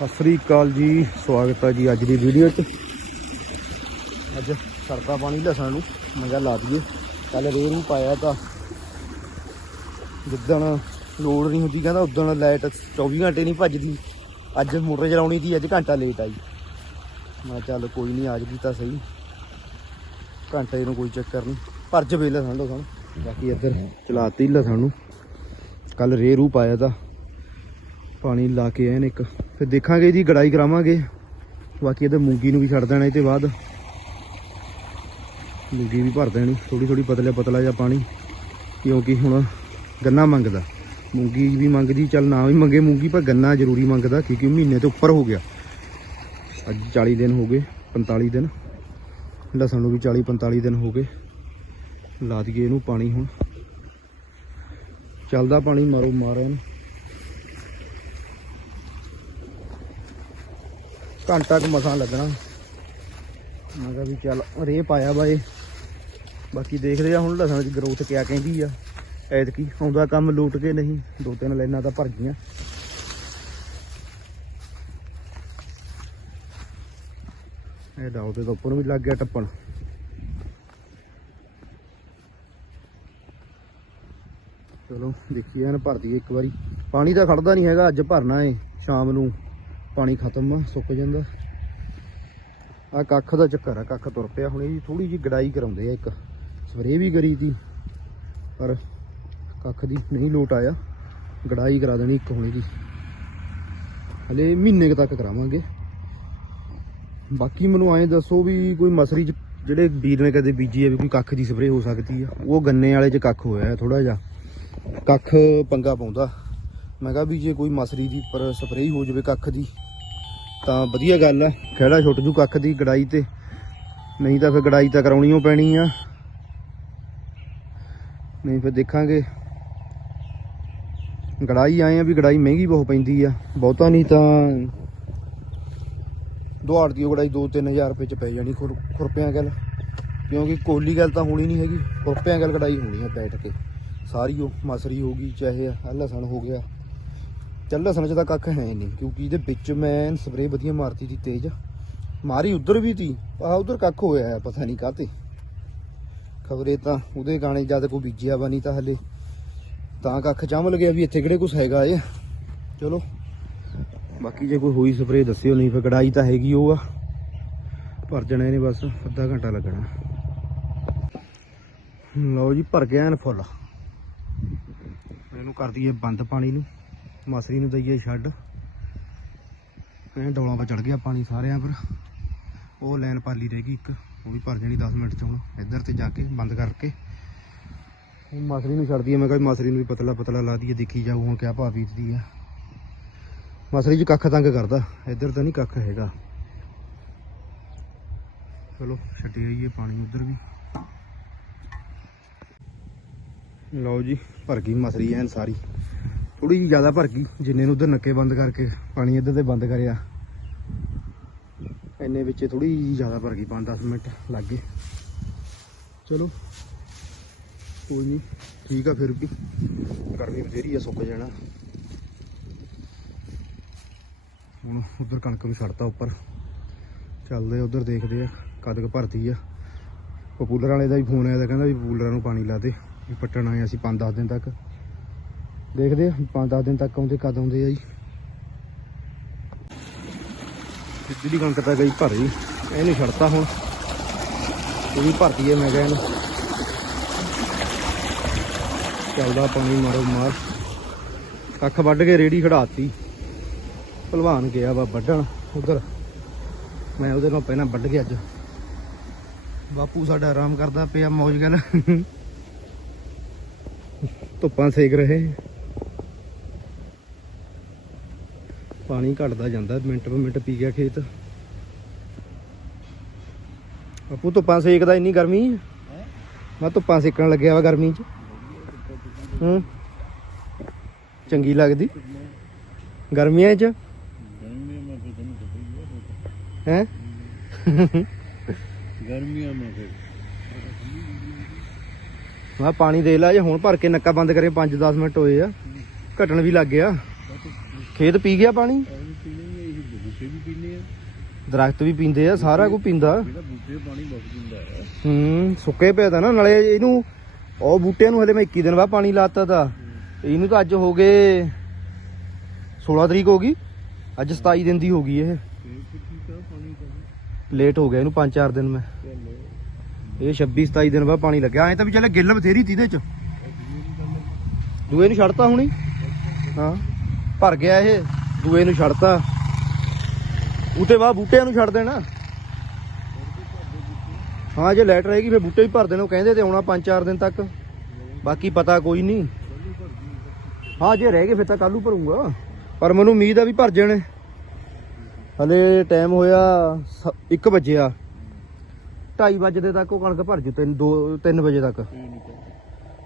ਸਤਿ ਸ੍ਰੀ ਅਕਾਲ ਜੀ, ਸਵਾਗਤ ਹੈ ਜੀ ਅੱਜ ਦੀ ਵੀਡੀਓ 'ਚ। ਅੱਜ ਸਰਦਾ ਪਾਣੀ ਲਸਣ ਨੂੰ ਮੰਗਾ ਲਾ ਦਈਏ। ਕੱਲ ਰੇਹ ਨੂੰ ਪਾਇਆ ਤਾਂ ਜਿੱਦਣ ਲੋੜ ਨਹੀਂ ਹੁੰਦੀ, ਕਹਿੰਦਾ ਉਦੋਂ ਲਾਈਟ 24 ਘੰਟੇ ਨਹੀਂ ਭੱਜਦੀ। ਅੱਜ ਮੋਟਰ ਚਲਾਉਣੀ ਸੀ, ਅੱਜ ਘੰਟਾ ਲੇਟ ਆਈ। ਮੈਂ ਕਿਹਾ ਚੱਲ ਕੋਈ ਨਹੀਂ ਅੱਜ ਕੀਤਾ ਸਹੀ। ਘੰਟੇ ਨੂੰ ਕੋਈ ਚੱਕਰ ਨਹੀਂ। ਭਰ ਜਵੇ ਲਸਣ ਸਾਨੂੰ ਬਾਕੀ ਇੱਧਰ ਚਲਾਤੀ ਲਸਣ ਨੂੰ। ਕੱਲ ਰੇਹ ਪਾਇਆ ਤਾਂ ਪਾਣੀ ਲਾ ਕੇ ਆਏ ਨੇ ਇੱਕ। ਫਿਰ ਦੇਖਾਂਗੇ ਜੀ, ਗੜਾਈ ਕਰਾਵਾਂਗੇ। ਬਾਕੀ ਇਹਦੇ ਮੂੰਗੀ ਨੂੰ ਵੀ ਛੱਡ ਦੇਣਾ ਇਹ ਤੇ ਬਾਅਦ। ਮੂੰਗੀ ਵੀ ਭਰ ਦੇਣੀ ਥੋੜੀ ਥੋੜੀ ਪਤਲਾ ਪਤਲਾ ਜਿਹਾ ਪਾਣੀ, ਕਿਉਂਕਿ ਹੁਣ ਗੰਨਾ ਮੰਗਦਾ। ਮੂੰਗੀ ਵੀ ਮੰਗਦੀ, ਚੱਲ ਨਾ ਵੀ ਮੰਗੇ ਮੂੰਗੀ, ਪਰ ਗੰਨਾ ਜ਼ਰੂਰੀ ਮੰਗਦਾ, ਕਿਉਂਕਿ ਮਹੀਨੇ ਤੋਂ ਉੱਪਰ ਹੋ ਗਿਆ। ਅੱਜ 40 ਦਿਨ ਹੋ ਗਏ 45 ਦਿਨ। ਲਸਣ ਨੂੰ ਵੀ 40 45 ਦਿਨ ਹੋ ਗਏ। ਲਾ ਦਈਏ ਇਹਨੂੰ ਪਾਣੀ ਹੁਣ। ਚੱਲਦਾ ਪਾਣੀ ਮਾਰੋ ਮਾਰਿਆ ਨੂੰ ਘੰਟਾ ਕੁ ਮਸਾਂ ਲੱਗਣਾ। ਮੈਂ ਕਿਹਾ ਵੀ ਚੱਲ ਰੇ ਪਾਇਆ ਵਾ ਇਹ। ਬਾਕੀ ਦੇਖਦੇ ਆ ਹੁਣ ਲਸਣ ਦੀ ਗਰੋਥ ਕਿਆ ਕਹਿੰਦੀ ਆ। ਐਤਕੀ ਆਉਂਦਾ ਕੰਮ ਲੂਟ ਕੇ ਨਹੀਂ, ਦੋ ਤਿੰਨ ਲਾਈਨਾਂ ਤਾਂ ਭਰ ਗਈਆਂ। ਇਹ ਡਾਉ ਤੇ ਉੱਪਰ ਵੀ ਲੱਗ ਗਿਆ ਟੱਪਣ। ਚਲੋ ਦੇਖੀਏ ਇਹਨ ਭਰ ਇੱਕ ਵਾਰੀ। ਪਾਣੀ ਤਾਂ ਖੜਦਾ ਨਹੀਂ ਹੈਗਾ, ਅੱਜ ਭਰਨਾ ਏ, ਸ਼ਾਮ ਨੂੰ। ਪਾਣੀ ਖਤਮ ਆ, ਸੁੱਕ ਜਾਂਦਾ। ਆ ਕੱਖ ਦਾ ਚੱਕਰ ਆ, ਕੱਖ ਤੁਰ ਪਿਆ ਹੁਣ ਇਹ ਥੋੜੀ ਜੀ ਗੜਾਈ ਕਰਾਉਂਦੇ ਆ ਇੱਕ। ਸਪਰੇ ਵੀ ਕਰੀ ਤੀ ਪਰ ਕੱਖ ਦੀ ਨਹੀਂ ਲੋਟ ਆਇਆ। ਗੜਾਈ ਕਰਾ ਦੇਣੀ ਇੱਕ ਹੁਣੇ ਦੀ। ਹਲੇ ਮਹੀਨੇ ਤੱਕ ਕਰਾਵਾਂਗੇ। ਬਾਕੀ ਮੈਨੂੰ ਐਂ ਦੱਸੋ ਵੀ ਕੋਈ ਮਸਰੀ ਚ ਜਿਹੜੇ ਵੀਰ ਨੇ ਕਦੇ ਬੀਜੀ ਆ ਵੀ ਕੋਈ ਕੱਖ ਦੀ ਸਪਰੇ ਹੋ ਸਕਦੀ ਆ, ਉਹ ਗੰਨੇ ਵਾਲੇ ਚ ਕੱਖ ਹੋਇਆ ਥੋੜਾ ਜਿਹਾ। ਕੱਖ ਪੰਗਾ ਪਾਉਂਦਾ। ਮੈਂ ਕਿਹਾ ਵੀ ਜੇ ਕੋਈ ਮਸਰੀ ਦੀ ਪਰ ਸਪਰੇਅ ਹੋ ਜਾਵੇ ਕੱਖ ਦੀ, ਤਾਂ ਵਧੀਆ ਗੱਲ ਆ। ਖਹਿੜਾ ਛੁੱਟ ਜੂ ਕੱਖ ਦੀ ਗੜਾਈ ਤੇ। ਨਹੀਂ ਤਾਂ ਫਿਰ ਗੜਾਈ ਤਾਂ ਕਰਾਉਣੀ ਓ ਪੈਣੀ ਆ। ਨਹੀਂ ਫਿਰ ਦੇਖਾਂਗੇ। ਗੜਾਈ ਆਏ ਆ ਵੀ ਗੜਾਈ ਮਹਿੰਗੀ ਬਹੁਤ ਪੈਂਦੀ ਆ। ਬਹੁਤਾ ਨਹੀਂ ਤਾਂ ਦੁਹਾੜ ਦੀ ਉਹ ਗੜਾਈ 2-3000 ਰੁਪਏ ਚ ਪੈ ਜਾਣੀ ਖੁਰ, ਖੁਰਪਿਆਂ ਗੱਲ। ਕਿਉਂਕਿ ਕੋਲੀ ਗੱਲ ਤਾਂ ਹੋਣੀ ਨਹੀਂ ਹੈਗੀ। ਖੁਰਪਿਆਂ ਗੱਲ ਗੜਾਈ ਹੋਣੀ ਆ ਬੈਠ ਕੇ। ਸਾਰੀ ਉਹ ਮਸਰੀ ਹੋ ਗਈ, ਚਾਹੇ ਆਹ ਲਸਣ ਹੋ ਗਿਆ। ਚੱਲ ਲਸਣ ਚ ਤਾਂ ਕੱਖ ਹੈ ਨਹੀਂ ਕਿਉਂਕਿ ਇਹਦੇ ਵਿੱਚ ਮੈਂ ਸਪਰੇ ਵਧੀਆ ਮਾਰਤੀ ਸੀ ਤੇਜ਼। ਮਾਰੀ ਉਧਰ ਵੀ ਤੀ ਆ ਉਧਰ ਕੱਖ ਹੋਇਆ ਹੈ, ਪਤਾ ਨਹੀਂ ਕਾਤੇ ਖਬਰੇ ਤਾਂ ਉਹਦੇ ਗਾਣੇ ਜਦ ਕੋਈ ਬੀਜਿਆ ਵਾ ਨਹੀਂ ਤਾਂ ਹਲੇ। ਤਾਂ ਕੱਖ ਚੰਮਲ ਗਿਆ ਵੀ ਇੱਥੇ ਕਿਹੜੇ ਕੁਛ ਹੈਗਾ ਏ ਚਲੋ ਬਾਕੀ ਜੇ ਕੋਈ ਹੋਈ ਸਪਰੇਅ ਦੱਸਿਓ ਨਹੀਂ ਫਿਰ ਕੜਾਈ ਤਾਂ ਹੈਗੀ ਉਹ ਆ ਭਰ ਜਾਣਾ ਇਹਨੇ ਬਸ ਅੱਧਾ ਘੰਟਾ ਲੱਗਣਾ। ਲਓ ਜੀ ਭਰ ਗਿਆ ਐਨ ਫੁੱਲ। ਇਹਨੂੰ ਕਰ ਦਈਏ ਬੰਦ ਪਾਣੀ ਨੂੰ। ਮਸਰੀ ਨੂੰ ਦਈਏ ਛੱਡ। ਇਹ ਡੋਲਾਂ 'ਤੇ ਚੜ ਗਿਆ ਪਾਣੀ ਸਾਰਿਆਂ ਪਰ। ਉਹ ਲਾਈਨ ਪਾਲੀ ਰਹਿ ਗਈ ਇੱਕ, ਉਹ ਵੀ ਭਰ ਜਾਣੀ 10 ਮਿੰਟ ਚ ਹੁਣ। ਇੱਧਰ ਤੇ ਜਾ ਕੇ ਬੰਦ ਕਰਕੇ। ਹੁਣ ਮਸਰੀ ਨੂੰ ਛੱਡ ਦਈਏ ਮੈਂ ਕਿਹਾ ਵੀ ਮਸਰੀ ਨੂੰ ਵੀ ਪਤਲਾ ਪਤਲਾ ਲਾ ਦਈਏ, ਦੇਖੀ ਜਾਊ ਹੁਣ ਕਿਆ ਭਾਅ ਬੀਤਦੀ ਆ। ਮਸਰੀ 'ਚ ਕੱਖ ਤੰਗ ਕਰਦਾ, ਇੱਧਰ ਤਾਂ ਨਹੀਂ ਕੱਖ ਹੈਗਾ। ਚਲੋ, ਛੱਡੀ ਆਈਏ ਪਾਣੀ ਉਧਰ ਵੀ। ਲਓ ਜੀ, ਭਰ ਗਈ ਮਸਰੀ ਐਨ ਸਾਰੀ। ਥੋੜੀ ਜਿਹੀ ਜ਼ਿਆਦਾ ਭਰ ਗਈ, ਜਿੰਨੇ ਨੂੰ ਉਧਰ ਨੱਕੇ ਬੰਦ ਕਰਕੇ, ਪਾਣੀ ਇੱਧਰ ਤੇ ਬੰਦ ਕਰਿਆ। ਇੰਨੇ ਵਿੱਚ ਥੋੜੀ ਜਿਹੀ ਜ਼ਿਆਦਾ ਭਰ ਗਈ 5-10 ਮਿੰਟ ਲੱਗ ਗਏ। ਚਲੋ, ਕੋਈ ਨਹੀਂ, ਠੀਕ ਆ ਫਿਰ ਵੀ। ਗਰਮੀ ਬਥੇਰੀ ਆ, ਸੁੱਕ ਜਾਣਾ। ਹੁਣ ਉਧਰ ਕਣਕ ਨੂੰ ਛੱਡਤਾ ਉੱਪਰ। ਚੱਲਦੇ ਉਧਰ ਦੇਖਦੇ ਆ ਕਦ ਕੁ ਭਰਦੀ ਆ। ਪਪੂਲਰ ਵਾਲੇ ਦਾ ਵੀ ਫੋਨ ਆਇਆ ਤਾਂ ਕਹਿੰਦਾ ਵੀ ਪਪੂਲਰਾਂ ਨੂੰ ਪਾਣੀ ਲਾ ਦੇ, ਵੀ ਪੱਟਣ ਆਏ ਅਸੀਂ 5-10 ਦਿਨ ਤੱਕ। ਦੇਖਦੇ ਆ 5-10 ਦਿਨ ਤੱਕ ਆਉਂਦੇ, ਕਦ ਆਉਂਦੇ ਆ ਜੀ। ਸਿੱਧੀ ਕਣਕ ਤਾਂ ਗਈ ਭਰੀ, ਇਹ ਇਹਨੂੰ ਛੱਡਤਾ ਹੁਣ। ਇਹ ਵੀ ਭਰਤੀ ਹੈ ਮੈਂ ਕਿਹਾ ਚੱਲਦਾ ਪਾਣੀ ਮਾਰੋ ਮਾਰ। ਕੱਖ ਵੱਢ ਕੇ ਰੇੜੀ ਖੜਾਤੀ। ਭਲਵਾਨ ਗਿਆ ਵਾ ਵੱਢਣ ਉਧਰ। ਮੈਂ ਉਹਦੇ ਨਾਲ ਪਹਿਲਾਂ ਵੱਢ ਗਿਆ ਅੱਜ। ਬਾਪੂ ਸਾਡਾ ਆਰਾਮ ਕਰਦਾ ਪਿਆ ਮੌਜ ਗੱਲ ਧੁੱਪਾਂ ਸੇਕ ਰਹੇ। ਪਾਣੀ ਘਟਦਾ ਜਾਂਦਾ ਮਿੰਟ ਪਰ ਮਿੰਟ ਪੀ ਗਿਆ ਖੇਤ। ਬਾਪੂ ਧੁੱਪਾਂ ਸੇਕਦਾ ਇੰਨੀ ਗਰਮੀ? ਮੈਂ ਧੁੱਪਾਂ ਸੇਕਣ ਲੱਗਿਆ ਵਾ ਗਰਮੀ ਚ। ਹੂੰ। ਚੰਗੀ ਲੱਗਦੀ। ਗਰਮੀਆਂ ਚ? ਹੈ? ਗਰਮੀਆਂ ਮਾ ਫਿਰ। ਮੈਂ ਪਾਣੀ ਦੇ ਲਾ ਜੇ ਹੁਣ ਭਰ ਕੇ ਨੱਕਾ ਬੰਦ ਕਰੇ 5-10 ਮਿੰਟ ਹੋਏ ਆ। ਘਟਣ ਵੀ ਲੱਗ ਗਿਆ। ਖੇਤ ਪੀ ਗਿਆ ਪਾਣੀ? ਪਾਣੀ ਪੀਣੇ ਹੀ ਇਹੀ ਬੂਟੇ ਵੀ ਪੀਂਦੇ ਆ ਦਰਖਤ ਵੀ ਪੀਂਦੇ ਆ ਸਾਰਾ ਕੁਝ ਪੀਂਦਾ। ਜਿਹੜਾ ਬੂਟੇ ਪਾਣੀ ਬਹੁਤ ਪੀਂਦਾ ਹੈ। ਹੂੰ ਸੁੱਕੇ ਪਏ ਤਾਂ ਨਾ ਨਾਲੇ ਇਹਨੂੰ ਉਹ ਬੂਟਿਆਂ ਨੂੰ ਹਲੇ ਮੈਂ 21 ਦਿਨ ਬਾਅਦ ਪਾਣੀ ਲਾਤਾ ਤਾ। ਇਹਨੂੰ ਤਾਂ ਅੱਜ ਹੋ ਗਏ 16 ਤਰੀਕ ਹੋ ਗਈ। ਅੱਜ 27 ਦਿਨ ਦੀ ਹੋ ਗਈ ਇਹ। ਲੇਟ ਹੋ ਗਿਆ ਇਹਨੂੰ 5-4 ਦਿਨ ਮੈਂ। ਇਹ 26 27 ਦਿਨ ਬਾਅਦ ਪਾਣੀ ਲੱਗਿਆ। ਐ ਤਾਂ ਵੀ ਚੱਲ ਗਿੱਲ ਬਥੇਰੀ ਤੀ ਇਹਦੇ ਚ। ਦੂਏ ਨੂੰ ਛੱਡਤਾ ਹੁਣੀ। ਹਾਂ। ਭਰ ਗਿਆ ਇਹ, ਦੂਏ ਨੂੰ ਛੱਡਤਾ। ਉਤੇ ਬਾਅਦ ਬੂਟਿਆਂ ਨੂੰ ਛੱਡ ਦੇਣਾ। ਹਾਂ, ਜੇ ਲੈਟ ਰਹੇਗੀ ਫਿਰ ਬੂਟੇ ਵੀ ਭਰ ਦੇਣੇ, ਉਹ ਕਹਿੰਦੇ ਤੇ ਆਉਣਾ 5-4 ਦਿਨ ਤੱਕ। ਬਾਕੀ ਪਤਾ ਕੋਈ ਨਹੀਂ। ਹਾਂ, ਜੇ ਰਹਿ ਗਏ, ਫਿਰ ਤਾਂ ਕੱਲੂ ਭਰੂੰਗਾ। ਪਰ ਮੈਨੂੰ ਉਮੀਦ ਆ ਵੀ ਭਰ ਜਾਣੇ। ਹਲੇ ਟਾਈਮ ਹੋਇਆ 1 ਵਜਿਆ। 2:30 ਵਜੇ ਤੱਕ ਉਹ ਕਣਕ ਭਰ ਜੂ 3 2 3 ਵਜੇ ਤੱਕ।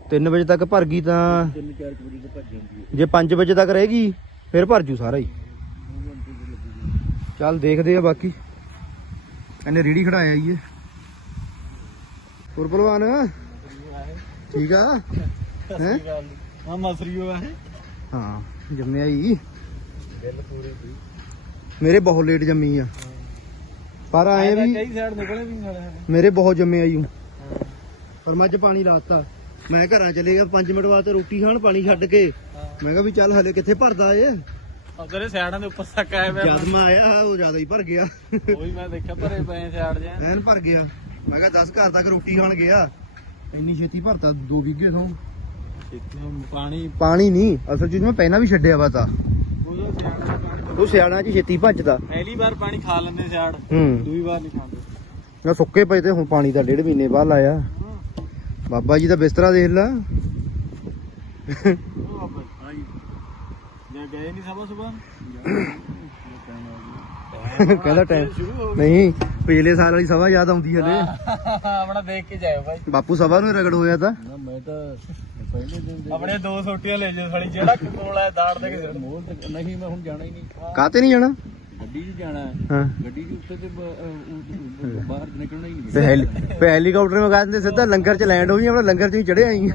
3 ਵਜੇ ਤੱਕ ਭਰ ਗਈ ਤਾਂ ਤਿੰਨ ਵਜੇ ਜਾਂਦੀ ਜੇ 5 ਵਜੇ ਤੱਕ ਰਹੇਗੀ ਫਿਰ ਭਰ ਜੂ ਸਾਰਾ ਹੀ। ਚੱਲ ਦੇਖਦੇ ਆ ਬਾਕੀ। ਇਹਨੇ ਰੀੜੀ ਖੜਾਇਆ ਇਹ ਹੋਰ ਭਲਵਾਨ? ਠੀਕ ਆ? ਹੈ? ਹਾਂ ਮਸਰੀਓ ਹੈ ਹਾਂ ਜੰਮਿਆ ਹੀ। ਪੂਰੇ ਮੇਰੇ ਬਹੁਤ ਲੇਟ ਜੰਮੀ ਆ। ਪਰ ਆਏ ਵੀ ਕਈ ਸਾਈਡ ਨਿਕਲੇ ਵੀ ਨਾਲੇ। ਮੇਰੇ ਬਹੁਤ ਜੰਮੇ ਆਈ ਹੂੰ। ਪਰ ਮੈਂ ਅੱਜ ਪਾਣੀ ਲਾਤਾ। ਮੈਂ ਘਰਾਂ ਚਲੇ ਗਿਆ 5 ਮਿੰਟ ਬਾਅਦ ਰੋਟੀ ਖਾਣ ਪਾਣੀ ਛੱਡ ਕੇ। ਮੈਂ ਕਿਹਾ ਵੀ ਚੱਲ ਹਲੇ ਕਿੱਥੇ ਭਰਦਾ ਏ ਤੇਰੇ ਸਾਈਡਾਂ ਦੇ ਉੱਪਰ ਤੱਕ ਆਏ ਵੇ ਜਦ ਮੈਂ ਆਇਆ ਉਹ ਜ਼ਿਆਦਾ ਹੀ ਭਰ ਗਿਆ। ਉਹੀ ਮੈਂ ਦੇਖਿਆ ਭਰੇ ਪਏ ਸਾਈਡ ਜਾਂ ਐਨ ਭਰ ਗਿਆ। ਮੈਂ ਕਿਹਾ 10 ਘਰ ਤੱਕ ਰੋਟੀ ਖਾਣ ਗਿਆ। ਇੰਨੀ ਛੇਤੀ ਭਰਤਾ 2 ਵਿਗੇ ਤੋਂ। ਪਾਣੀ ਪਾਣੀ ਨਹੀਂ ਅਸਲ ਚ ਮੈਂ ਪਹਿਲਾਂ ਵੀ ਛੱਡਿਆ ਵਾ ਤਾਂ। ਉਹ ਸਿਆਣਾ ਚ ਛੇਤੀ ਭੱਜਦਾ। ਪਹਿਲੀ ਵਾਰ ਪਾਣੀ ਖਾ ਲੈਂਦੇ ਸਿਆੜ ਦੂਈ ਵਾਰ ਨਹੀਂ ਖਾਂਦੇ। ਮੈਂ ਸੁੱਕੇ ਪਏ ਤੇ ਹੁਣ ਪਾਣੀ ਦਾ ਡੇਢ ਮਹੀਨੇ ਬਾਅਦ ਲਾਇਆ। ਬਾਬਾ ਜੀ ਦਾ ਬਿਸਤਰਾ ਦੇਖ ਲੈ। ਜੇ ਗਏ ਨਹੀਂ ਕਹਿੰਦਾ ਟਾਈਮ ਨਹੀਂ ਪਿਛਲੇ ਸਾਲ ਵਾਲੀ ਸਭਾ ਯਾਦ ਆਉਂਦੀ ਹਲੇ। ਆਪਣਾ ਦੇਖ ਕੇ ਜਾਇਓ ਭਾਈ ਬਾਪੂ ਸਭਾ ਨੂੰ ਰਗੜ ਹੋਇਆ ਤਾਂ। ਨਾ ਮੈਂ ਤਾਂ ਪਹਿਲੇ ਦਿਨ ਆਪਣੇ ਦੋ ਛੋਟੀਆਂ ਲੈ ਜਾਓ ਸਾਲੀ ਜਿਹੜਾ ਕੋਲ ਹੈ ਦਾੜ ਦੇ ਕੇ ਮੋਲ ਨਹੀਂ ਮੈਂ ਹੁਣ ਜਾਣਾ ਹੀ ਨਹੀਂ। ਕਾਤੇ ਨਹੀਂ ਜਾਣਾ? ਗੱਡੀ 'ਚ ਜਾਣਾ ਹੈ। ਗੱਡੀ ਦੇ ਉੱਤੇ ਤੇ ਬਾਹਰ ਨਿਕਲਣਾ ਹੀ ਨਹੀਂ। ਤੇ ਹੈਲੀ- ਤੇ ਹੈਲੀਕਾਪਟਰ ਮੰਗਾ ਦਿੰਦੇ ਸਿੱਧਾ ਲੰਗਰ ਚ ਲੈਂਡ ਹੋ ਜੀ ਆਪਣਾ ਲੰਗਰ ਚ ਹੀ ਚੜਿਆ ਆਈ ਦੇ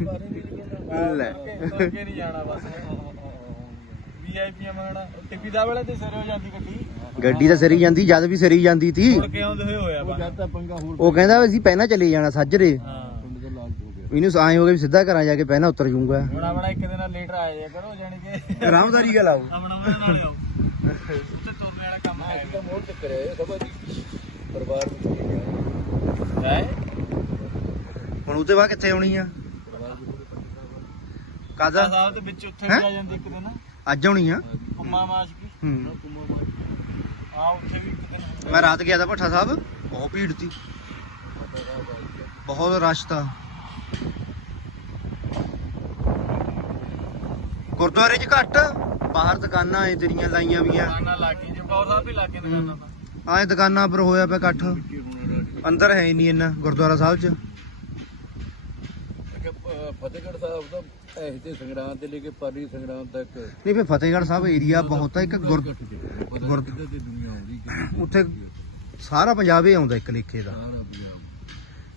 ਬਾਹਰ ਨਹੀਂ ਨਿਕਲਣਾ। ਲੈ। ਤੁਰ ਕੇ ਨਹੀਂ ਜਾਣਾ ਬਸ। ਵੀਆਈਪੀ ਮੰਗਣਾ। ਟਿੱਪੀ ਦਾ ਵੇਲੇ ਤੇ ਸਿਰ ਹੋ ਜਾਂਦੀ ਗੱਡੀ। ਗੱਡੀ ਤਾਂ ਸਰੀ ਜਾਂਦੀ ਜਦ ਵੀ ਸਰੀ ਜਾਂਦੀ ਤੀ। ਮੁੜ ਕੇ ਆਉਂਦੇ ਹੋਏ ਹੋਇਆ ਉਹ ਕਹਿੰਦਾ ਅਸੀਂ ਪਹਿਲਾਂ ਚਲੇ ਜਾਣਾ ਸਾਜਰੇ। ਇਹਨੂੰ ਆਏ ਹੋ ਗਏ ਵੀ ਸਿੱਧਾ ਘਰਾਂ ਜਾ ਕੇ ਪਹਿਲਾਂ ਉਤਰ ਜਾਊਗਾ। ਹੁਣ ਆਪਣਾ ਇੱਕ ਦਿਨ ਲੇਟ ਆ ਜਾਇਆ ਕਰੋ ਜਾਣੀ ਕਿ ਆਰਾਮਦਾਰੀ ਗੱਲ ਆਓ ਆਪਣਾ ਮਨ ਨਾਲ ਆਓ ਉੱਤੇ ਤੁਰਨੇ ਵਾਲਾ ਕੰਮ ਹੈ ਇਹਦਾ ਮੋੜ ਚੱਕਰ ਹੈ ਸਭਾ ਦੀ ਪਰਿਵਾਰ ਵਿੱਚ ਹੈ? ਹੁਣ ਉਹਦੇ ਬਾਅਦ ਕਿੱਥੇ ਆਉਣੀ ਆ? ਕਾਦਾ ਸਾਹਿਬ ਦੇ ਵਿੱਚ ਉੱਥੇ ਹੈਂ? ਵੀ ਆ ਜਾਂਦੀ ਇੱਕ ਦਿਨ। ਅੱਜ ਆਉਣੀ ਆ? ਕੁੰਮਾ ਮਾਸ਼ ਕੀ ਹੂੰ। ਕੁੰਮਾ ਮਾਸ਼ ਆ ਉੱਥੇ ਵੀ ਇੱਕ ਦਿਨ ਮੈਂ ਰਾਤ ਗਿਆ ਤਾਂ ਭੱਠਾ ਸਾਹਿਬ ਬਹੁਤ ਭੀੜ ਤੀ ਬਹੁਤ ਰਸ਼ ਤਾ। ਗੁਰਦੁਆਰੇ 'ਚ ਘੱਟ। ਬਾਹਰ ਦੁਕਾਨਾਂ ਐ ਤੇਰੀਆਂ ਲਾਈਆਂ ਵੀਆਂ। ਦੁਕਾਨਾਂ ਲੱਗੀ ਜੋ ਕੌਰ ਸਾਹਿਬ ਵੀ ਲੱਗੇ ਦੁਕਾਨਾਂ ਤਾਂ। ਆਏ ਦੁਕਾਨਾਂ ਪਰ ਹੋਇਆ ਪਿਆ ਇਕੱਠ। ਅੰਦਰ ਹੈ ਹੀ ਨਹੀਂ ਇੰਨਾ ਗੁਰਦੁਆਰਾ ਸਾਹਿਬ 'ਚ। ਫਤਿਹਗੜ੍ਹ ਸਾਹਿਬ ਦਾ ਇਹ ਤੇ ਸੰਗਰਾਮ ਤੇ ਲੈ ਕੇ ਪਾਰੀ ਸੰਗਰਾਮ ਤੱਕ। ਨਹੀਂ ਫੇ ਫਤਿਹਗੜ੍ਹ ਸਾਹਿਬ ਏਰੀਆ ਬਹੁਤ ਆ ਇੱਕ ਗੁਰ ਉੱਥੇ ਸਾਰਾ ਪੰਜਾਬ ਹੀ ਆਉਂਦਾ ਇੱਕ ਲੇਖੇ ਦਾ।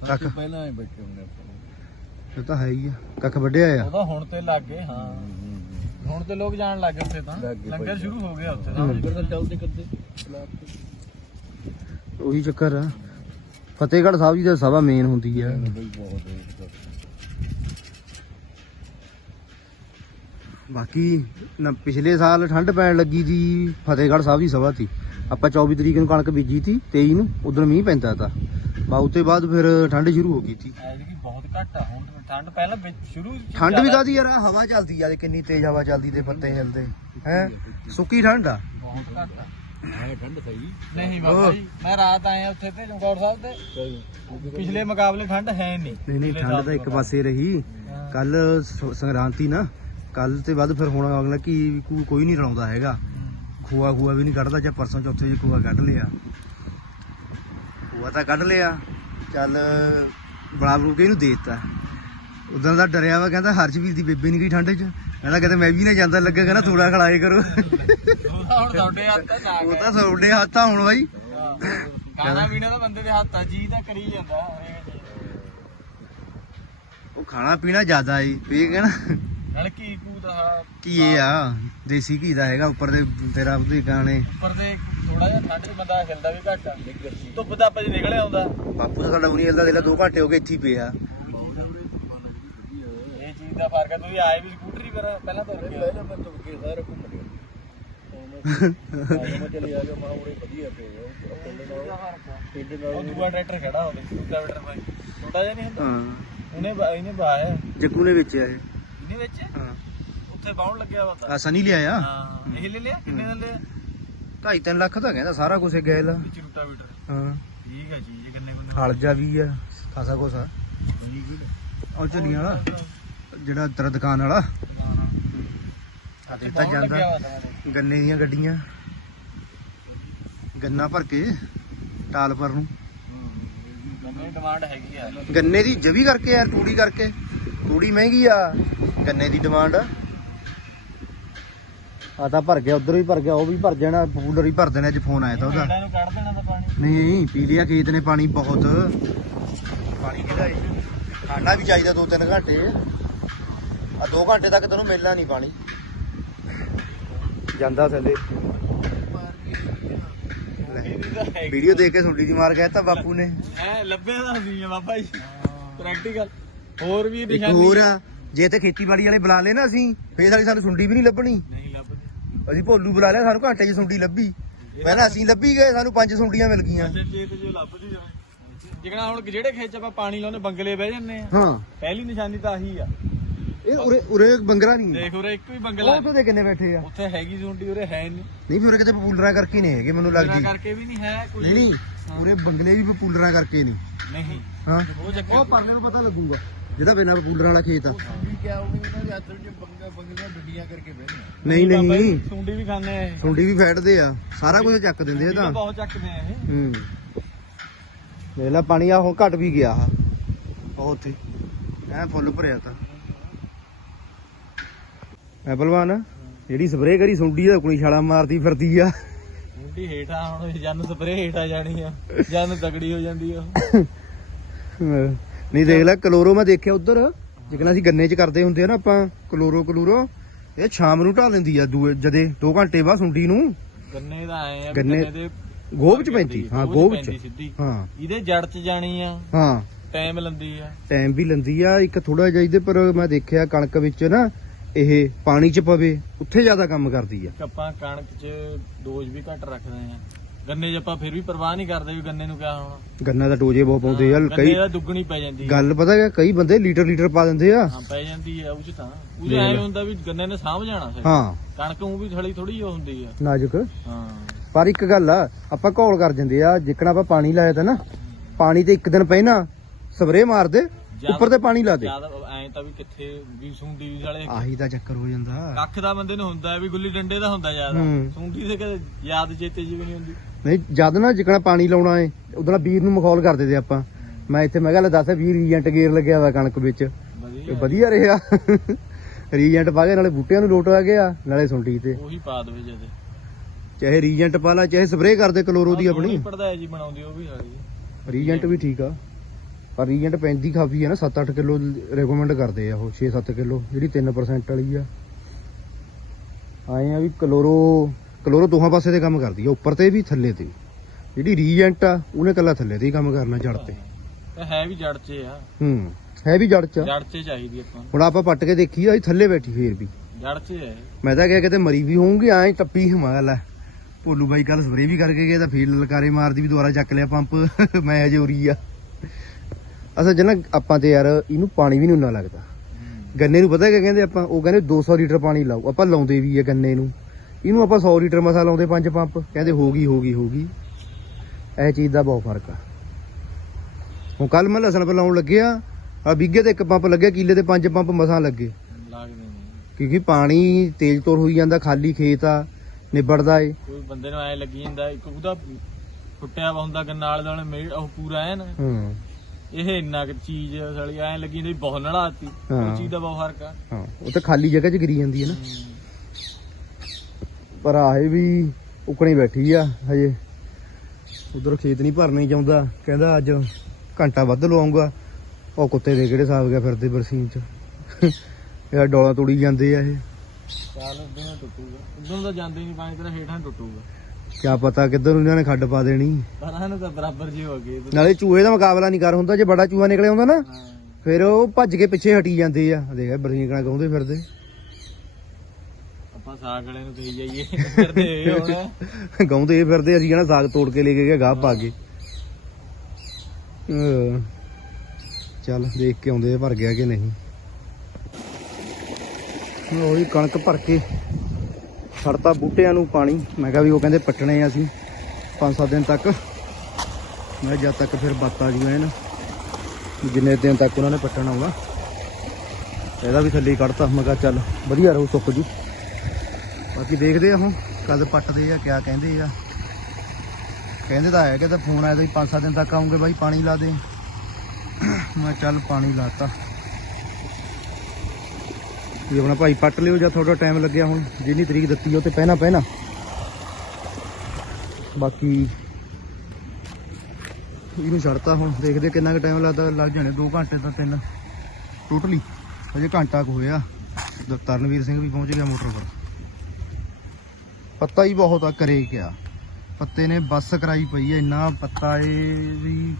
ਕੱਖ ਪਹਿਲਾਂ ਆਏ ਬੈਠੇ ਹੁੰਦੇ ਆਪਾਂ। ਇਹ ਤਾਂ ਹੈ ਹੀ ਆ ਕੱਖ ਵੱਢਿਆ ਆ। ਉਹਦਾ ਹੁਣ ਤੇ ਲੱਗ ਗਏ ਹਾਂ। ਹੁਣ ਤੇ ਲੋਕ ਜਾਣ ਲੱਗ ਗਏ ਉੱਥੇ ਤਾਂ। ਲੰਗਰ ਸ਼ੁਰੂ ਹੋ ਗਿਆ ਉੱਥੇ ਤਾਂ ਲੰਗਰ ਤਾਂ। ਚੱਲਦੇ ਕਰਦੇ ਉਹੀ ਚੱਕਰ ਆ। ਫਤਿਹਗੜ੍ਹ ਸਾਹਿਬ ਜੀ ਦਾ ਸਭਾ ਮੇਨ ਹੁੰਦੀ ਆ। ਬਈ ਬਹੁਤ ਹੈ ਬਾਕੀ ਨਾ ਪਿਛਲੇ ਸਾਲ ਠੰਡ ਪੈਣ ਲੱਗੀ ਸੀ ਫਤਿਹਗੜ੍ਹ ਸਾਹਿਬ ਦੀ ਸਭਾ ਸੀ। ਆਪਾਂ 24 ਤਰੀਕ ਨੂੰ ਕਣਕ ਬੀਜੀ ਸੀ 23 ਨੂੰ ਉਦੋਂ ਮੀਂਹ ਪੈਂਦਾ ਤਾ। ਬਾਉ ਤੇ ਬਾਅਦ ਫਿਰ ਠੰਡ ਸ਼ੁਰੂ ਹੋ ਗਈ ਸੀ। ਐਤਕੀ ਬਹੁਤ ਘੱਟ ਆ ਹੁਣ ਤਾਂ ਠੰਡ ਪਹਿਲਾਂ ਵਿੱਚ ਸ਼ੁਰੂ ਠੰਡ ਵੀ ਕਾਦੀ ਯਾਰ ਆਹ ਹਵਾ ਚੱਲਦੀ ਆ ਤੇ ਕਿੰਨੀ ਤੇਜ਼ ਹਵਾ ਚੱਲਦੀ ਤੇ ਪੱਤੇ ਹਿਲਦੇ ਹੈ? ਸੁੱਕੀ ਠੰਡ ਆ? ਬਹੁਤ ਘੱਟ ਆ। ਹਾਂ ਠੰਡ ਸਹੀ। ਨਹੀਂ ਬਾਬਾ ਜੀ ਮੈਂ ਰਾਤ ਆਇਆ ਉੱਥੇ ਤੇ ਚਮਕੌਰ ਸਾਹਿਬ ਤੇ। ਪਿਛਲੇ ਮੁਕਾਬਲੇ ਠੰਡ ਹੈ ਨਹੀਂ। ਨਹੀਂ ਨਹੀਂ ਠੰਡ ਤਾਂ ਇੱਕ ਪਾਸੇ ਰਹੀ। ਕੱਲ ਸੰਗਰਾਂਤੀ ਨਾ ਕੱਲ ਤੇ ਬਾਅਦ ਫਿਰ ਹੁਣ ਅਗਲਾ ਕੀ ਕੋ- ਕੋਈ ਨਹੀਂ ਰਲਾਉਂਦਾ ਹੈਗਾ। ਖੂਆ ਖੂਆ ਵੀ ਨਹੀਂ ਕੱਢਦਾ ਜਾਂ ਪਰਸੋਂ ਚੌਥੇ ਜੇ ਖੂਆ ਕੱਢ ਲਿਆ। ਖੂਆ ਤਾਂ ਕੱਢ ਲਿਆ। ਚੱਲ ਬੜਾ ਬਰੂ ਕੇ ਇਹਨੂੰ ਦੇ ਦਿੱਤਾ। ਉਦੋਂ ਦਾ ਡਰਿਆ ਵਾ ਕਹਿੰਦਾ ਹਰਸ਼ਵੀਰ ਦੀ ਬੇਬੇ ਨਹੀਂ ਗਈ ਠੰਡ 'ਚ। ਕਹਿੰਦਾ ਕਿਤੇ ਮੈਂ ਵੀ ਨਾ ਜਾਂਦਾ ਲੱਗਾ ਕਹਿੰਦਾ ਥੋੜਾ ਖੜਾਏ ਕਰੋ। ਹੁਣ ਤੁਹਾਡੇ ਹੱਥ ਆ ਉਹ ਤਾਂ ਸੌਡੇ ਹੱਥਾਂ ਹੁਣ ਬਾਈ। ਖਾਣਾ ਪੀਣਾ ਤਾਂ ਬੰਦੇ ਦੇ ਹੱਥ ਆ ਜੀ ਤਾਂ ਕਰੀ ਜਾਂਦਾ। ਉਹ ਖਾਣਾ ਪੀਣਾ ਜ਼ਿਆਦਾ ਏ ਫੇਰ ਕਹਿਣਾ ਨਾਲ ਕੀ ਕੂ ਦਾ ਕੀ ਇਹ ਆ ਦੇਸੀ ਘੀ ਦਾ ਹੈਗਾ ਉੱਪਰ ਦੇ ਤੇਰਾ ਉਹਦੇ ਗਾਣੇ। ਉੱਪਰ ਤੇ ਥੋੜਾ ਜਿਹਾ ਠੰਡ 'ਚ ਬੰਦਾ ਹਿਲਦਾ ਵੀ ਘੱਟ ਆ। ਧੁੱਪ ਤਾਂ ਆਪਾਂ ਜੀ ਨਿਕਲ ਆਉਂਦਾ ਬਾਪੂ ਦਾ ਸਾਡਾ ਉਨੀ ਹਿਲਦਾ ਦੇ ਲਾ 2 ਘੰਟੇ ਹੋ ਗਏ ਇੱਥੇ ਹੀ ਪਿਆ ਇਹ ਚੀਜ਼ ਦਾ ਫ਼ਰਕ ਹੈ ਤੁਸੀਂ ਆਏ ਵੀ ਸਕੂਟਰੀ ਪਰ ਪਹਿਲਾਂ ਤੁਰ ਕੇ ਪਹਿਲਾਂ ਮੈਂ ਤੁਰ ਕੇ ਸਾਰਾ ਘੁੰਮ ਲਿਆ। ਮੈਂ ਚਲੀ ਆ ਗਿਆ ਮਾਂ ਉਰੇ ਵਧੀਆ ਪਏ ਉਹ ਪਿੰਡ ਨਾਲ। ਉਹ ਦੂਆ ਟਰੈਕਟਰ ਖੜਾ ਹੋਵੇ ਟਰੈਕਟਰ ਭਾਈ। ਛੋਟਾ ਜਿਹਾ ਨਹੀਂ ਹੁੰਦਾ? ਹਾਂ। ਉਹਨੇ ਇਹਨੇ ਬਾਇਆ ਜੱਗੂ ਨੇ ਵੇਚਿਆ ਇਹ। ਇਹਨੇ ਵਿੱਚ। ਹਾਂ। ਉੱਥੇ ਬਾਉਣ ਲੱਗਿਆ ਵਾ ਆ ਤਾਂ ਸਨੀ ਲਿਆਇਆ ਹਾਂ ਇਹ ਲੈ ਲਿਆ? ਕਿੰਨੇ ਦਾ ਲਿਆ? 2.5 ਲੱਖ ਦਾ ਕਹਿੰਦਾ ਸਾਰਾ ਕੁਝ ਗੈਲ ਆ ਵਿੱਚ ਹਾਂ। ਠੀਕ ਹੈ ਚੀਜ਼ ਕਿੰਨੇ ਬੰਦੇ ਹਲਜਾ ਵੀ ਆ ਖਾਸਾ ਕੁਛ ਆ। ਉਹ ਚੱਲੀਆਂ ਵਾਲਾ ਜਿਹੜਾ ਤੇਰਾ ਦੁਕਾਨ ਵਾਲਾ। ਆ ਤੇ ਤਾਂ ਜਾਂਦਾ ਗੰਨੇ ਦੀਆਂ ਗੱਡੀਆਂ। ਗੰਨਾ ਭਰ ਕੇ ਟਾਲ ਪਰ ਨੂੰ। ਗੰਨੇ ਡਿਮਾਂਡ ਹੈਗੀ ਆ। ਗੰਨੇ ਦੀ ਜਵੀ ਕਰਕੇ ਯਾਰ ਤੂੜੀ ਕਰਕੇ। ਤੂੜੀ ਮਹਿੰਗੀ ਆ ਗੰਨੇ ਦੀ ਡਿਮਾਂਡ ਆ। ਤਾਂ ਭਰ ਗਿਆ ਉਧਰ ਵੀ ਭਰ ਗਿਆ ਉਹ ਵੀ ਭਰ ਜਾਣਾ ਫੂਲਰ ਵੀ ਭਰ ਦੇਣਾ ਅੱਜ ਫੋਨ ਆਇਆ ਤਾਂ ਉਹਦਾ। ਇਹਨਾਂ ਨੂੰ ਕੱਢ ਦੇਣਾ ਤਾਂ ਪਾਣੀ। ਨਹੀਂ ਪੀ ਲਿਆ ਖੇਤ ਨੇ ਪਾਣੀ ਬਹੁਤ। ਪਾਣੀ ਕਿਹਦਾ ਏ? ਖਾਣਾ ਵੀ ਚਾਹੀਦਾ 2-3 ਘੰਟੇ। ਆ 2 ਘੰਟੇ ਤੱਕ ਤੈਨੂੰ ਮਿਲਣਾ ਨਹੀਂ ਪਾਣੀ। ਜਾਂਦਾ ਥੱਲੇ। ਵੀਡੀਓ ਦੇਖ ਕੇ ਸੁੰਡੀ ਦੀ ਮਾਰ ਗਿਆ ਤਾਂ ਬਾਪੂ ਨੇ। ਹੈ ਲੱਭਿਆ ਤਾਂ ਆ ਬਾਬਾ ਜੀ। ਪ੍ਰੈਕਟੀਕਲ ਹੋਰ ਵੀ ਇੱਕ ਨਿਸ਼ਾਨੀ ਹੋਰ ਆ ਜੇ ਤੇ ਖੇਤੀਬਾੜੀ ਵਾਲੇ ਬੁਲਾ ਲਏ ਨਾ ਅਸੀਂ ਫੇਰ ਸਾਡੀ ਸਾਨੂੰ ਸੁੰਡੀ ਵੀ ਨਹੀਂ ਲੱਭਣੀ। ਨਹੀਂ ਲੱਭਦੀ। ਅਸੀਂ ਭੋਲੂ ਬੁਲਾ ਲਿਆ ਸਾਨੂੰ ਘੰਟੇ 'ਚ ਸੁੰਡੀ ਲੱਭੀ। ਪਹਿਲਾਂ ਅਸੀਂ ਲੱਭੀ ਗਏ ਸਾਨੂੰ ਪੰਜ ਸੁੰਡੀਆਂ ਮਿਲ ਗਈਆਂ। ਜੇ ਤੇ ਜੋ ਲੱਭਦੀ ਜਾਵੇ ਜਿਕਣਾ ਹੁਣ ਜਿਹੜੇ ਖੇਤ 'ਚ ਆਪਾਂ ਪਾਣੀ ਲਾਉਨੇ ਬੰਗਲੇ ਬਹਿ ਜੰਨੇ ਆ। ਹਾਂ। ਪਹਿਲੀ ਨਿਸ਼ਾਨੀ ਤਾਂ ਆਹੀ ਆ। ਇਹ ਉਰੇ ਉਰੇ ਬੰਗਰਾ ਨਹੀਂ। ਦੇਖ ਉਰੇ ਇੱਕ ਵੀ ਬੰਗਲਾ ਉਹ ਤੋਂ ਦੇ ਕਿੰਨੇ ਬੈਠੇ ਆ? ਉੱਥੇ ਹੈਗੀ ਜ਼ੁੰਡੀ ਉਰੇ ਹੈ ਨਹੀਂ। ਨਹੀਂ ਵੀ ਉਰੇ ਕਿਤੇ ਪਪੂਲਰਾਂ ਕਰਕੇ ਨਹੀਂ ਹੈਗੇ ਮੈਨੂੰ ਪੂਰਾ ਲੱਗਦੀ ਕਰਕੇ ਵੀ ਨਹੀਂ ਹੈ ਕੋਈ ਨਹੀਂ ਨਹੀਂ। ਉਰੇ ਬੰਗਲੇ ਵੀ ਪਪੂਲਰਾਂ ਕਰਕੇ ਨਹੀਂ। ਨਹੀਂ। ਹਾਂ। ਉਹ ਚੱਕਰ ਉਹ ਪਰਲੇ ਨੂੰ ਪਤਾ ਲੱਗੂਗਾ। ਜਿਹਦਾ ਬਿਨਾ ਪਪੂਲਰਾਂ ਵਾਲਾ ਖੇਤ ਆ। ਵੀ ਕਿਆ ਹੋਊਗੀ ਇਹਨਾਂ ਦੇ ਹੱਥ ਵਿੱਚ ਬੰਗਾ ਬੰਗਲਾ ਡੱਡੀਆਂ ਕਰਕੇ ਬਹਿਣਾ ਨਹੀਂ ਨਹੀਂ। ਸੁੰਡੀ ਵੀ ਖਾਂਦੇ ਆ ਇਹ। ਸੁੰਡੀ ਵੀ ਫੈਟਦੇ ਆ। ਸਾਰਾ ਕੁਝ ਚੱਕ ਦਿੰਦੇ ਆ ਇਹ ਤਾਂ। ਬਹੁਤ ਚੱਕਦੇ ਆ ਇਹ। ਹੂੰ। ਦੇਖ ਲੈ ਪਾਣੀ ਆ ਹੁਣ ਘਟ ਵੀ ਗਿਆ ਆ। ਉਹ ਉੱਥੇ। ਐ ਫੁੱਲ ਭਰਿਆ ਤਾਂ। ਐ ਭਲਵਾਨ ਜਿਹੜੀ ਸਪਰੇਅ ਕਰੀ ਸੁੰਡੀ ਦਾ ਕੁਣੀ ਛਾਲਾ ਮਾਰਦੀ ਫਿਰਦੀ ਆ। ਮੁੰਡੀ ਹੇਠਾਂ ਹੁਣ ਜਨ ਸਪਰੇ ਹੇਠਾਂ ਜਾਣੀ ਆ। ਜਨ ਤਗੜੀ ਹੋ ਜਾਂਦੀ ਆ ਨਹੀਂ ਦੇਖ ਲੈ ਕਲੋਰੋ ਮੈਂ ਦੇਖਿਆ ਉਧਰ ਜਿਕਣਾ ਅਸੀਂ ਗੰਨੇ 'ਚ ਕਰਦੇ ਹੁੰਦੇ ਆ ਨਾ ਆਪਾਂ ਕਲੋਰੋ ਕਲੋਰੋ ਇਹ ਸ਼ਾਮ ਨੂੰ ਢਾ ਲੈਂਦੀ ਆ ਦੂਏ ਜਦੇ 2 ਘੰਟੇ ਬਾਅਦ ਸੁੰਡੀ ਨੂੰ। ਗੰਨੇ ਦਾ ਆਏ ਆ ਵੀ ਗੰਨੇ- ਗੰਨੇ ਦੇ ਗੋਭ 'ਚ ਪੈਂਦੀ ਹਾਂ ਗੋਭ 'ਚ। ਸਿੱਧੀ। ਹਾਂ। ਇਹਦੇ ਜੜ 'ਚ ਜਾਣੀ ਆ। ਹਾਂ। ਟਾਈਮ ਲੰਦੀ ਆ। ਟਾਈਮ ਵੀ ਲੰਦੀ ਆ ਇੱਕ ਥੋੜਾ ਜਿਹਾ ਇਹਦੇ ਪਰ ਮੈਂ ਦੇਖਿਆ ਕਣਕ ਵਿੱਚ ਨਾ ਇਹ ਪਾਣੀ 'ਚ ਪਵੇ ਉੱਥੇ ਜ਼ਿਆਦਾ ਕੰਮ ਕਰਦੀ ਆ। ਕੱਪਾਂ ਕਣਕ 'ਚ ਡੋਜ਼ ਵੀ ਘੱਟ ਰੱਖਦੇ ਆ। ਗੰਨੇ 'ਚ ਆਪਾਂ ਫਿਰ ਵੀ ਪਰਵਾਹ ਨਹੀਂ ਕਰਦੇ ਵੀ ਗੰਨੇ ਨੂੰ ਕਿਆ ਹੋਣਾ। ਗੰਨਾ ਦਾ ਟੋਜੇ ਬਹੁਤ ਪਾਉਂਦੇ ਆ ਗੰਨੇ ਕਈ ਦਾ ਦੁੱਗਣੀ ਪੈ ਜਾਂਦੀ ਗੱਲ ਪਤਾ ਹੈ ਕਈ ਬੰਦੇ ਲੀਟਰ ਲੀਟਰ ਪਾ ਦਿੰਦੇ ਆ। ਹਾਂ ਪੈ ਜਾਂਦੀ ਆ ਉਹ 'ਚ ਤਾਂ। ਉਹ ਦੇਖ ਲੈ। ਐਵੇਂ ਹੁੰਦਾ ਵੀ ਗੰਨੇ ਨੇ ਸਾਂਭ ਜਾਣਾ ਫਿਰ। ਹਾਂ। ਕਣਕ ਉਹ ਵੀ ਥੜੀ ਥੋੜੀ ਉਹ ਹੁੰਦੀ ਆ। ਨਾਜ਼ੁਕ। ਹਾਂ। ਪਰ ਇੱਕ ਗੱਲ ਆ ਆਪਾਂ ਘੋਲ ਕਰ ਦਿੰਦੇ ਆ ਜਿੱਕਣਾ ਆਪਾਂ ਪਾਣੀ ਲਾਇਆ ਤਾਂ ਨਾ ਪਾਣੀ ਤੇ ਇੱਕ ਦਿਨ ਪਹਿਲਾਂ ਸਪਰੇਅ ਮਾਰ ਦੇ ਉੱਪਰ ਤੇ ਪਾਣੀ ਲਾ ਦੇ। ਜ਼ਿਆਦਾ ਐਂ ਤਾਂ ਵੀ ਕਿੱਥੇ ਵੀ ਸੁੰਡੀ ਵੀ ਸਾਲੇ ਆਹੀ ਤਾਂ ਚੱਕਰ ਹੋ ਜਾਂਦਾ। ਕੱਖ ਦਾ ਬੰਦੇ ਨੂੰ ਹੁੰਦਾ ਵੀ ਗੁੱਲੀ ਡੰਡੇ ਦਾ ਹੁੰਦਾ ਹੂੰ। ਸੁੰਡੀ ਦੇ ਕਦੇ ਯਾਦ ਚੇਤੇ ਜੀ ਵੀ ਨਹੀਂ ਹੁੰਦੀ। ਨਹੀਂ ਜਦ ਨਾ ਜਿੱਕਣਾ ਪਾਣੀ ਲਾਉਣਾ ਏ ਉਦੋਂ ਵੀਰ ਨੂੰ ਮਖੌਲ ਕਰ ਦਿੰਦੇ ਆਪਾਂ। ਮੈਂ ਇੱਥੇ ਮੈਂ ਕਿਹਾ ਲੈ ਦੱਸ ਵੀਰ ਰੀਜੈਂਟ ਗੇਰ ਲੱਗਿਆ ਵਾ ਕਣਕ ਵਿੱਚ। ਤੇ ਵਧੀਆ ਰਿਹਾ। ਰੀਜੈਂਟ ਪਾ ਕੇ ਨਾਲੇ ਬੂਟਿਆਂ ਨੂੰ ਲੋਟ ਆ ਗਿਆ ਨਾਲੇ ਸੁੰਡੀ ਤੇ। ਉਹੀ ਪਾ ਦਵੇ ਜਦੇ ਚਾਹੇ ਰੀਜੈਂਟ ਪਾ ਲਾ ਚਾਹੇ ਸਪਰੇਅ ਕਰਦੇ ਕਲੋਰੋ ਦੀ ਆਪਣੀ। ਪੜਦਾ ਜੀ ਬਣਾਉਂਦੀ ਉਹ ਵੀ ਹੈਗੀ ਰੀਜੈਂਟ ਵੀ ਠੀਕ ਆ। ਪਰ ਰੀਜੈਂਟ ਪੈਂਦੀ ਕਾਫੀ ਹੈ ਨਾ 7-8 ਕਿਲੋ ਰეკਮੈਂਡ ਕਰਦੇ ਆ ਉਹ 6-7 ਕਿਲੋ ਜਿਹੜੀ 3% ਵਾਲੀ ਆ। ਆਏ ਆ ਵੀ ਕਲੋਰੋ ਕਲੋਰੋ ਦੋਹਾਂ ਪਾਸੇ ਤੇ ਕੰਮ ਕਰਦੀ ਆ ਉੱਪਰ ਤੇ ਵੀ ਥੱਲੇ ਤੇ ਵੀ। ਜਿਹੜੀ ਰੀਜੈਂਟ ਆ ਉਹਨੇ ਕੱਲਾ ਥੱਲੇ ਤੇ ਹੀ ਕੰਮ ਕਰਨਾ ਜੜ ਤੇ। ਇਹ ਹੈ ਵੀ ਜੜ 'ਚ ਆ। ਹੂੰ ਹੈ ਵੀ ਜੜ ਚ ਆ। ਜੜ 'ਚ ਚਾਹੀਦੀ ਆਪਾਂ ਨੂੰ। ਹੁਣ ਆਪਾਂ ਪੱਟ ਕੇ ਦੇਖੀ ਆ ਇਹ ਥੱਲੇ ਬੈਠੀ ਫੇਰ ਵੀ। ਜੜ 'ਚ ਹੈ ਮੈਂ ਤਾਂ ਕਿਹਾ ਕਿਤੇ ਮਰੀ ਵੀ ਹੋਊਗੀ ਐ ਟੱਪੀ ਹਮਾ ਲੈ ਭੋਲੂ ਬਾਈ ਕੱਲ ਸਪਰੇ ਵੀ ਕਰਕੇ ਗਿਆ ਤਾਂ ਲਲਕਾਰੇ ਮਾਰਦੀ ਵੀ ਦੁਬਾਰਾ ਚੱਕ ਲਿਆ ਪੰਪ ਮੈਂ ਉਰੀ ਆ। ਅਸਲ 'ਚ ਨਾ ਆਪਾਂ ਤੇ ਯਾਰ ਇਹਨੂੰ ਪਾਣੀ ਵੀ ਨਹੀਂ ਉਨਾ ਲੱਗਦਾ। ਗੰਨੇ ਨੂੰ ਪਤਾ ਕੀ ਕਹਿੰਦੇ ਆਪਾਂ? ਉਹ ਕਹਿੰਦੇ 200 ਲੀਟਰ ਪਾਣੀ ਲਾਓ। ਆਪਾਂ ਲਾਉਂਦੇ ਵੀ ਆ ਗੰਨੇ ਨੂੰ। ਇਹਨੂੰ ਆਪਾਂ 100 ਲੀਟਰ ਮਸਾ ਲਾਉਂਦੇ ਪੰਜ ਪੰਪ ਕਹਿੰਦੇ ਹੋ ਗਈ ਹੋ ਗਈ ਹੋ ਗਈ। ਇਹ ਚੀਜ਼ ਦਾ ਬਹੁਤ ਫ਼ਰਕ ਆ। ਹੁਣ ਕੱਲ ਮੈਂ ਲਸਣ ਪਰ ਲਾਉਣ ਲੱਗਿਆ ਆ ਬਿੱਗੇ ਤੇ ਇੱਕ ਪੰਪ ਲੱਗਿਆ ਕਿੱਲੇ ਤੇ ਪੰਜ ਪੰਪ ਮਸਾਂ ਲੱਗੇ। ਕਿਉਂਕਿ ਪਾਣੀ ਤੇਜ਼ ਤੁਰ ਹੋਈ ਜਾਂਦਾ ਖਾਲੀ ਖੇਤ ਆ ਨਿਬੜਦਾ ਏ। ਕੋਈ ਬੰਦੇ ਨੂੰ ਐ ਲੱਗੀ ਜਾਂਦਾ ਇੱਕ ਉਹਦਾ ਫੁੱਟਿਆ ਵਾ ਹੁੰਦਾ ਵਾਲੇ ਦਾਲੇ ਮੇੜ ਉਹ ਪੂਰਾ ਐ ਨਾ ਹੂੰ। ਇਹ ਇੰਨਾ ਕੁ ਚੀਜ਼ ਸਾਲੀ ਐ ਲੱਗੀ ਜਾਂਦੀ ਬਹੁਤ ਨੜਾਤੀ। ਉਹ ਚੀਜ਼ ਦਾ ਬਹੁਤ ਫ਼ਰਕ ਆ। ਹਾਂ ਉਹ ਤਾਂ ਖਾਲੀ ਜਗ੍ਹਾ 'ਚ ਗਿਰੀ ਜਾਂਦੀ ਹੈ ਨਾ। ਪਰ ਆਏ ਵੀ ਉਕਣੀ ਬੈਠੀ ਆ ਹਜੇ। ਉਧਰ ਖੇਤ ਨਹੀਂ ਭਰਨਾ ਚਾਹੁੰਦਾ। ਕਹਿੰਦਾ ਅੱਜ ਘੰਟਾ ਵੱਧ ਲਵਾਉਂਗਾ। ਉਹ ਕੁੱਤੇ ਦੇ ਕਿਹੜੇ ਹਿਸਾਬ ਗਿਆ ਫਿਰਦੇ ਬਰਸੀਨ 'ਚ। ਇਹ ਡੋਲਾ ਤੋੜੀ ਜਾਂਦੇ ਆ ਇਹ। ਚੱਲ ਉਦੋਂ ਨਾਲ ਟੁੱਟੂਗਾ। ਉਦੋਂ ਤਾਂ ਜਾਂਦੇ ਨਹੀਂ ਪਾਣੀ ਤੇਰਾ ਹੇਠਾਂ ਟੁੱਟੂਗਾ। ਕਿਆ ਪਤਾ ਕਿੱਧਰ ਨੂੰ ਇਹਨਾਂ ਨੇ ਖੱਡ ਪਾ ਦੇਣੀ। ਪਰ ਇਹਨੂੰ ਤਾਂ ਬਰਾਬਰ ਜੀ ਹੋ ਗਏ। ਨਾਲੇ ਚੂਹੇ ਦਾ ਮੁਕਾਬਲਾ ਨਹੀਂ ਕਰ ਹੁੰਦਾ। ਜੇ ਬੜਾ ਚੂਹਾ ਨਿਕਲੇ ਆਉਂਦਾ ਨਾ ਫਿਰ ਉਹ ਭੱਜ ਕੇ ਪਿੱਛੇ ਹਟੀ ਜਾਂਦੇ ਆ। ਦੇਖ ਬਰੀਕਣਾ ਗਾਉਂਦੇ ਫਿਰਦੇ। ਆਪਾਂ ਸਾਗ ਵਾਲੇ ਨੂੰ ਕਹੀ ਜਾਈਏ। ਕਰਦੇ ਇਹ ਹੁਣ। ਗਾਉਂਦੇ ਫਿਰਦੇ, ਅਸੀਂ ਕਹਿੰਦਾ ਸਾਗ ਤੋੜ ਕੇ ਲੈ ਕੇ ਗਏ ਗਾਹ ਪਾ ਕੇ। ਚੱਲ, ਦੇਖ ਕੇ ਆਉਂਦੇ ਭਰ ਗਿਆ ਕਿ ਨਹੀਂ। ਉਹੀ ਕਣਕ ਭਰ ਕੇ ਛੜਤਾ ਬੂਟਿਆਂ ਨੂੰ ਪਾਣੀ। ਮੈਂ ਕਿਹਾ ਵੀ ਉਹ ਕਹਿੰਦੇ ਪੱਟਣੇ ਆ ਅਸੀਂ 5-7 ਦਿਨ ਤੱਕ। ਮੈਂ ਜਦ ਤੱਕ ਫਿਰ ਬਾਤਾਂ ਜੂ ਐਨ, ਜਿੰਨੇ ਦਿਨ ਤੱਕ ਉਹਨਾਂ ਨੇ ਪੱਟਣਾ ਆਉਣਾ ਇਹਦਾ ਵੀ ਥੱਲੇ ਕੱਢਤਾ, ਮੈਂ ਕਿਹਾ ਚੱਲ, ਵਧੀਆ ਰਹੂ ਸੁੱਕ ਜੂ। ਬਾਕੀ ਦੇਖਦੇ ਆ ਹੁਣ ਕਦ ਪੱਟਦੇ ਆ, ਕਿਆ ਕਹਿੰਦੇ ਆ। ਕਹਿੰਦੇ ਤਾਂ ਹੈ ਕਿ ਤਾਂ ਫੋਨ ਆਇਆ ਤਾਂ 5-7 ਦਿਨ ਤੱਕ ਆਉਂਗੇ, ਬਾਈ ਪਾਣੀ ਲਾ ਦੇ। ਮੈਂ ਚੱਲ ਪਾਣੀ ਲਾਤਾ ਇਹ ਆਪਣਾ ਭਾਈ ਪੱਟ ਲਿਓ ਜਾਂ ਥੋੜਾ ਟਾਈਮ ਲੱਗਿਆ ਹੁਣ, ਜਿੰਨੀ ਤਰੀਕ ਦਿੱਤੀ ਉਹ ਤੇ ਪਹਿਣਾ ਪਹਿਣਾ। ਬਾਕੀ ਇਹਨੂੰ ਛੱਡਤਾ ਹੁਣ, ਦੇਖਦੇ ਕਿੰਨਾ ਕੁ ਟਾਈਮ ਲੱਗਦਾ, ਲੱਗ ਜਾਣੇ 2 ਘੰਟੇ ਤਾਂ 3 ਟੋਟਲੀ ਅਜੇ ਘੰਟਾ ਕੁ ਹੋਇਆ। ਤਰਨਵੀਰ ਸਿੰਘ ਵੀ ਪਹੁੰਚ ਗਿਆ ਮੋਟਰ ਪਰ। ਪੱਤਾ ਹੀ ਬਹੁਤ ਆ ਕਰੇ ਕਿਆ। ਪੱਤੇ ਨੇ ਬੱਸ ਕਰਾਈ ਪਈ ਆ, ਇੰਨਾ ਪੱਤਾ ਏ ਵੀ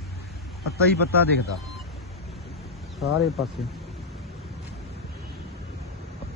ਪੱਤਾ ਹੀ ਪੱਤਾ ਦਿਖਦਾ। ਸਾਰੇ ਪਾਸੇ।